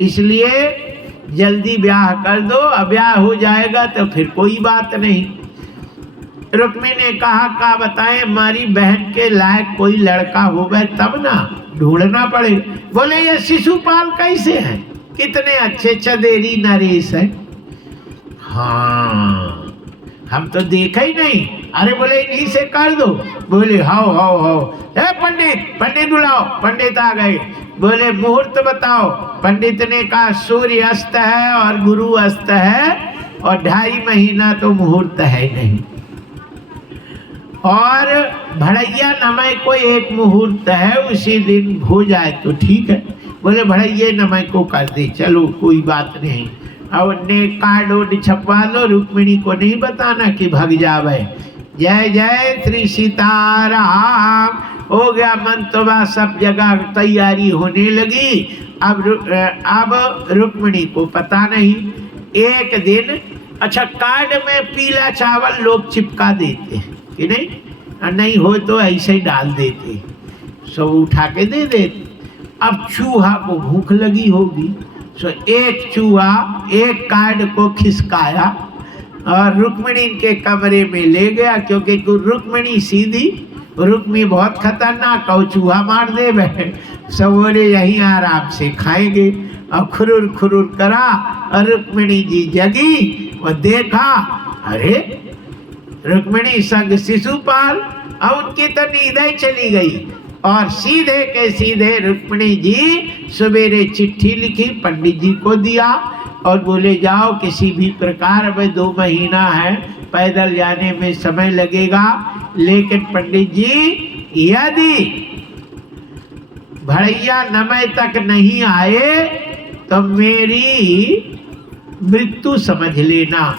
इसलिए जल्दी ब्याह कर दो। अब ब्याह हो जाएगा तो फिर कोई बात नहीं। रुक्मी ने कहा का बताएं हमारी बहन के लायक कोई लड़का हो गए तब ना, ढूंढना पड़े। बोले ये शिशुपाल कैसे हैं? कितने अच्छे चदेरी नरेश है। हाँ हम तो देखा ही नहीं। अरे बोले इन्हीं से कर दो। बोले हाओ ए पंडित बुलाओ। पंडित आ गए। बोले मुहूर्त बताओ। पंडित ने कहा सूर्य अस्त है और गुरु अस्त है और 2.5 महीना तो मुहूर्त है नहीं, और भड़ैया नमय को 1 मुहूर्त है, उसी दिन हो जाए तो ठीक है। बोले भड़ैया नमय को कर दे, चलो कोई बात नहीं। अब ने कार्ड ओड छपवा लो, रुक्मिणी को नहीं बताना कि भाग जावे। जय जय श्री सीताराम। हो गया मंतवा, सब जगह तैयारी होने लगी। अब रुक्मिणी को पता नहीं। एक दिन अच्छा कार्ड में पीला चावल लोग चिपका देते कि नहीं, और नहीं हो तो ऐसे ही डाल देते, सब उठा के दे देते। अब चूहा को भूख लगी होगी, सो एक चूहा एक कार्ड को खिसकाया और रुक्मिणी के कमरे में ले गया, क्योंकि रुक्मिणी सीधी, रुक्मी बहुत खतरनाक, और चूहा मार दे वह सब बोले यहीं आराम से खाएंगे। और खुरुर खुरुर करा और रुक्मिणी जी जगी और देखा अरे रुक्मिणी संग शिशुपाल, और उनकी तो नींद ही चली गई। और सीधे के सीधे रुक्मिणी जी सवेरे चिट्ठी लिखी, पंडित जी को दिया और बोले जाओ किसी भी प्रकार में 2 महीना है, पैदल जाने में समय लगेगा, लेकिन पंडित जी यदि भड़ैया नमय तक नहीं आए तो मेरी मृत्यु समझ लेना।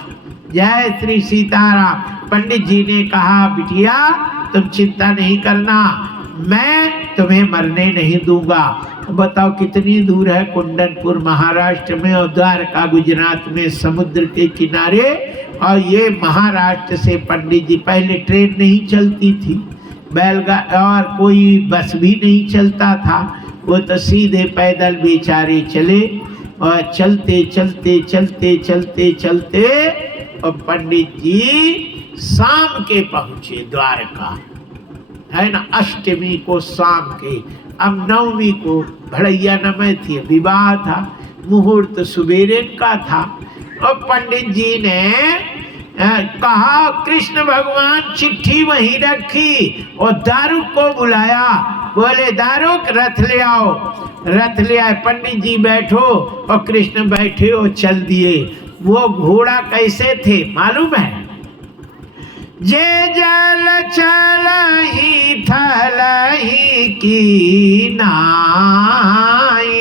जय श्री सीताराम। पंडित जी ने कहा बिटिया तुम चिंता नहीं करना, मैं तुम्हें मरने नहीं दूंगा। बताओ कितनी दूर है कुंडनपुर महाराष्ट्र में और द्वारका गुजरात में समुद्र के किनारे, और ये महाराष्ट्र से पंडित जी, पहले ट्रेन नहीं चलती थी, बैलगाड़ी और कोई बस भी नहीं चलता था, वो तो सीधे पैदल बेचारे चले और चलते चलते चलते चलते चलते और पंडित जी शाम के पहुँचे द्वारका, है ना, अष्टमी को शाम के। अब 9वीं को भड़ैया नमय थी, विवाह था, मुहूर्त सुबेरे का था। और पंडित जी ने कहा। कृष्ण भगवान चिट्ठी वहीं रखी और दारुक को बुलाया। बोले दारुक रथ ले आओ। रथ ले आए। पंडित जी बैठो और कृष्ण बैठे और चल दिए। वो घोड़ा कैसे थे मालूम है? जे जल चल ही थल ही की नाई,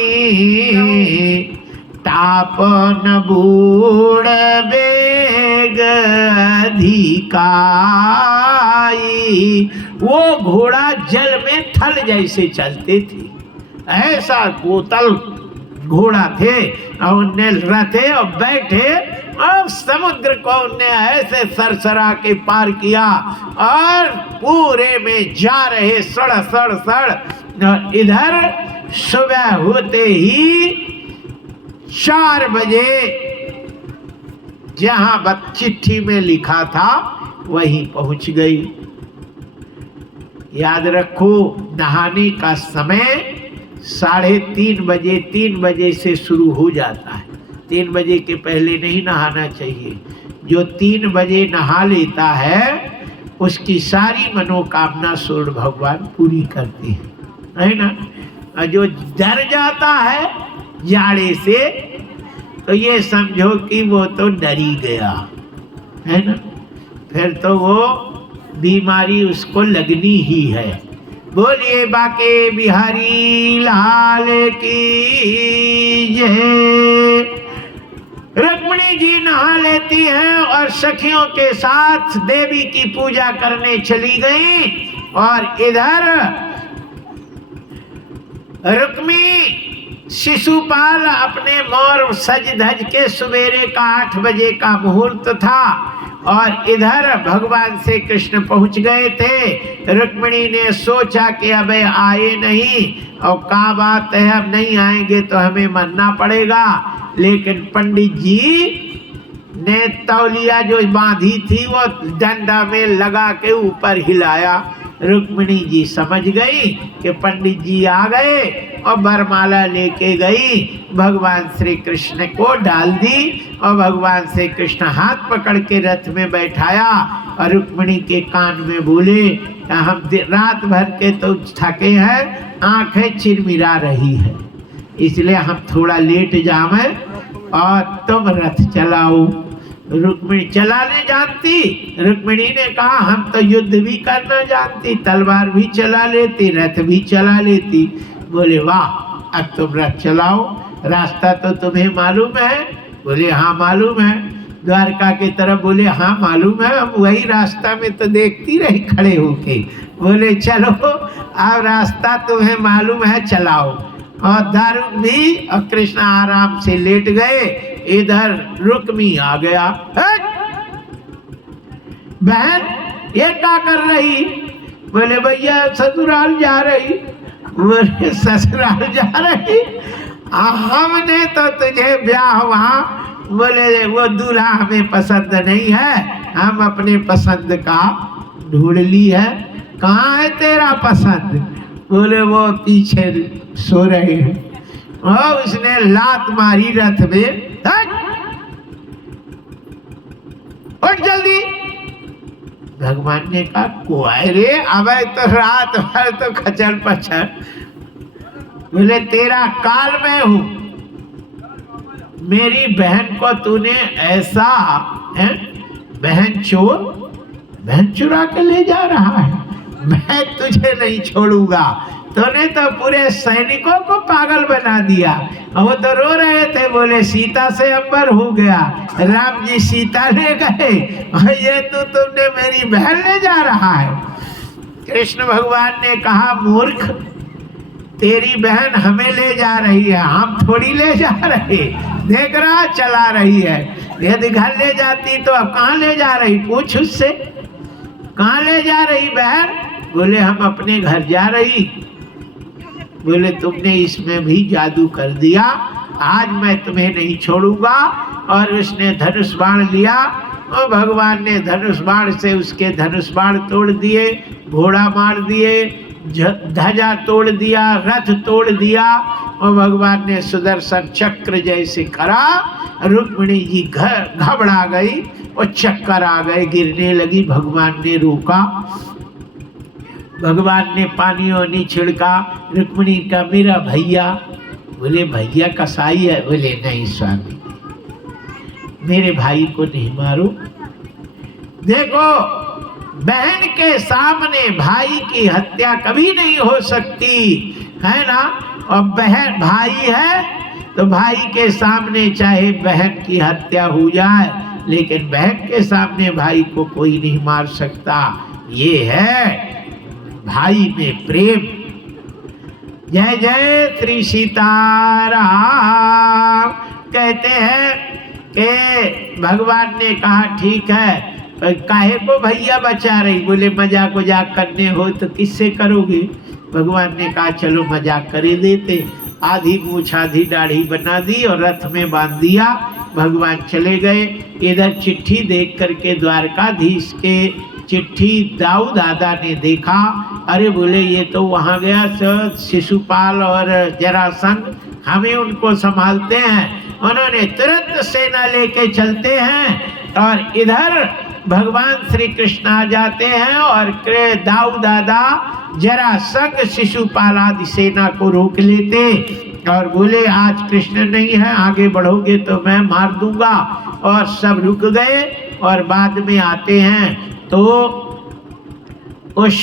तापन बूढ़ बेग अधिकाई। वो घोड़ा जल में थल जैसे चलते थे, ऐसा गोतल घोड़ा थे। और उनने रथे और बैठे और समुद्र को उनने ऐसे सरसरा के पार किया और पूरे में जा रहे सड़ सड़ सड़। इधर सुबह होते ही 4 बजे जहां चिट्ठी में लिखा था वहीं पहुंच गई। याद रखो नहाने का समय 3:30 बजे, 3 बजे से शुरू हो जाता है। 3 बजे के पहले नहीं नहाना चाहिए। जो 3 बजे नहा लेता है उसकी सारी मनोकामना सूर्य भगवान पूरी करते हैं, है ना। और जो डर जाता है जाड़े से तो ये समझो कि वो तो डरी गया, है ना। फिर तो वो बीमारी उसको लगनी ही है। बोलिए बाके बिहारी लाल की जय। रुक्मिणी जी नहा लेती हैं और सखियों के साथ देवी की पूजा करने चली गई। और इधर रुक्मी शिशुपाल अपने मोर सज धज के सवेरे का 8 बजे का मुहूर्त था और इधर भगवान से कृष्ण पहुंच गए थे। रुक्मिणी ने सोचा कि अबे आए नहीं और क्या बात है, अब नहीं आएंगे तो हमें मरना पड़ेगा। लेकिन पंडित जी ने तौलिया जो बांधी थी वो डंडा में लगा के ऊपर हिलाया। रुक्मिणी जी समझ गई कि पंडित जी आ गए और वरमाला लेके गई। भगवान श्री कृष्ण को डाल दी और भगवान श्री कृष्ण हाथ पकड़ के रथ में बैठाया और रुक्मिणी के कान में बोले, हम रात भर के तो थके हैं, आंखें चिरमिरा रही है, इसलिए हम थोड़ा लेट जावे और तुम रथ चलाओ। रुक्मिणी चलाने जानती। रुक्मिणी ने कहा हम तो युद्ध भी करना जानती, तलवार भी चला लेती, रथ भी चला लेती। बोले वाह, अब तुम रथ चलाओ, रास्ता तो तुम्हें मालूम है? बोले हाँ मालूम है। द्वारका की तरफ बोले हाँ मालूम है, हम वही रास्ता में तो देखती रही खड़े होके। बोले चलो अब रास्ता तुम्हें मालूम है, चलाओ। और दारुक भी और कृष्ण आराम से लेट गए। इधर रुक्मी आ गया। बहन ये क्या कर रही? बोले भैया ससुराल जा रही। बोले ससुराल जा रही? हमने तो तुझे ब्याह वहाँ, बोले वो दूल्हा हमें पसंद नहीं है, हम अपने पसंद का ढूंढ ली है। कहाँ है तेरा पसंद? बोले वो पीछे सो रहे हैं। और उसने लात मारी रथ में, उठ जल्दी। भगवान ने कहा कोई रे, अब तो रात भर तो खचर पचर। बोले तेरा काल में हूं, मेरी बहन को तूने ऐसा है, बहन चोर, बहन चुरा के ले जा रहा है, मैं तुझे नहीं छोड़ूंगा। तूने तो पूरे सैनिकों को पागल बना दिया। वो तो रो रहे थे, बोले सीता से अंबर हो गया, राम जी सीता ले गए और ये तो तुमने मेरी बहन ले जा रहा है। कृष्ण भगवान ने कहा मूर्ख, तेरी बहन हमें ले जा रही है, हम थोड़ी ले जा रहे। देख रहा चला रही है, यदि घर ले जाती तो अब कहाँ ले जा रही? पूछ उससे, कहाँ ले जा रही बहन? बोले हम अपने घर जा रही। बोले तुमने इसमें भी जादू कर दिया, आज मैं तुम्हें नहीं छोड़ूंगा। और उसने धनुष बाण लिया और भगवान ने धनुष बाण से उसके धनुष बाण तोड़ दिए, घोड़ा मार दिए, ध्वजा तोड़ दिया, रथ तोड़ दिया और भगवान ने सुदर्शन चक्र जैसे करा। रुक्मिणी जी घबरा गई और चक्कर आ गए, गिरने लगी। भगवान ने रोका, भगवान ने पानी वानी छिड़का। रुक्मिणी का मेरा भैया, बोले भैया कसाई है? बोले नहीं स्वामी, मेरे भाई को नहीं मारो। देखो, बहन के सामने भाई की हत्या कभी नहीं हो सकती है ना। और बहन भाई है तो भाई के सामने चाहे बहन की हत्या हो जाए, लेकिन बहन के सामने भाई को कोई नहीं मार सकता। ये है भाई में प्रेम। जय जय श्री सीताराम। कहते हैं कि भगवान ने कहा ठीक है, काहे को भैया बचा रही? बोले मजाक वजाक करने हो तो किससे करोगे? भगवान ने कहा चलो मजाक करे देते। आधी मूछ आधी दाढ़ी बना दी और रथ में बांध दिया। भगवान चले गए। इधर चिट्ठी देख करके द्वारकाधीश के चिट्ठी दाऊ दादा ने देखा। अरे बोले ये तो वहाँ गया शिशुपाल और जरासंध, हमें उनको संभालते हैं। उन्होंने तुरंत सेना लेके चलते हैं और इधर भगवान श्री कृष्ण आ जाते हैं और दाऊ दादा जरासंध शिशुपाल आदि सेना को रोक लेते और बोले आज कृष्ण नहीं है, आगे बढ़ोगे तो मैं मार दूंगा। और सब रुक गए और बाद में आते हैं तो उस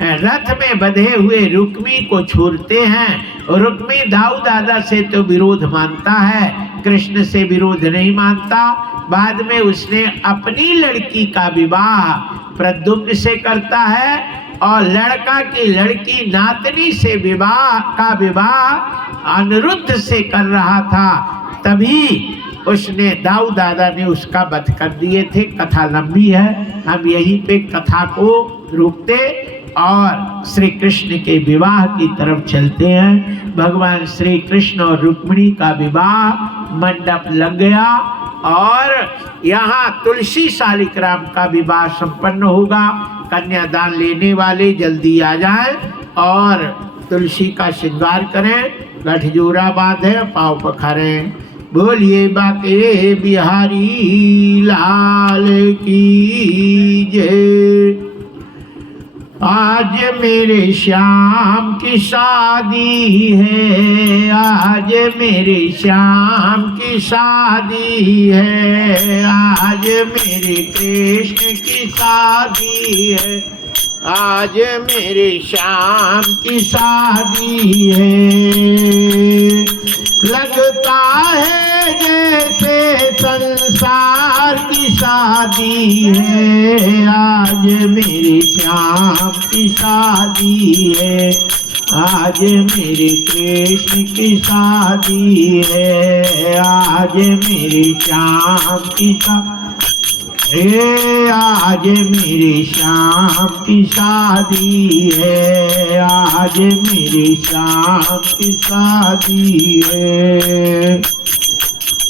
रथ में बंधे हुए रुक्मी को छोड़ते हैं। रुक्मी दाऊ दादा से तो विरोध मानता है, कृष्ण से विरोध नहीं मानता। बाद में उसने अपनी लड़की का विवाह प्रद्युम्न से करता है और लड़का की लड़की नातनी से विवाह अनिरुद्ध से कर रहा था। तभी उसने दाऊ दादा ने उसका वध कर दिए थे। कथा लंबी है, हम यहीं पे कथा को रोकते और श्री कृष्ण के विवाह की तरफ चलते हैं। भगवान श्री कृष्ण और रुक्मिणी का विवाह मंडप लग गया और यहाँ तुलसी शालिग्राम का विवाह संपन्न होगा। कन्यादान लेने वाले जल्दी आ जाएं और तुलसी का श्रृंगार करें, गठजोड़ा बांधे, पाँव पखारें। बोलिए बाके बिहारी लाल की जय। आज मेरे श्याम की शादी है, आज मेरे श्याम की शादी है, आज मेरे कृष्ण की शादी है, आज मेरे श्याम की शादी है। लगता है जैसे संसार की शादी है, आज मेरे श्याम की शादी है, आज मेरे कृष्ण की शादी है, आज मेरे श्याम की आज मेरे श्याम की शादी है, आज मेरे श्याम की शादी है।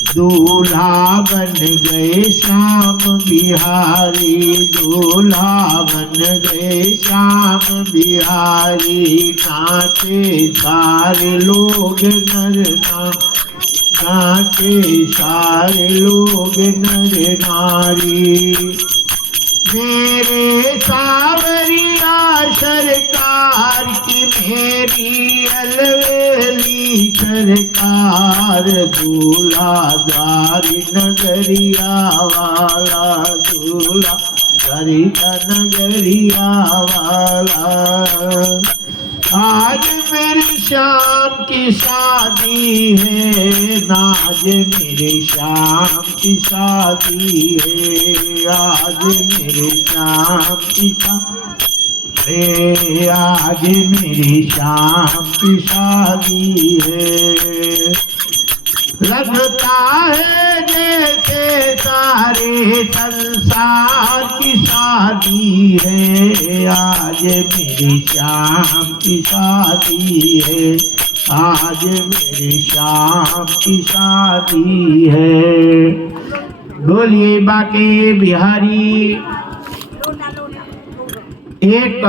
दूल्हा बन गए श्याम बिहारी, दूल्हा बन गए श्याम बिहारी, नाचे सारे लोग नर नाचे सारे लोग नर नारी। मेरे सावरिया सरकार की, मेरी अलवेली सरकार, दूल्हा दारी नगरिया वाला, दूल्हा दारी का नगरिया वाला। आज मेरे श्याम की शादी है, आज मेरे श्याम की शादी है, आज मेरे श्याम की शादी है, आज मेरे श्याम की शादी है। लगता है जैसे सारे संसार की शादी है, आज मेरे श्याम की शादी है, आज मेरे श्याम की शादी है। बोलिए बाके बिहारी। एक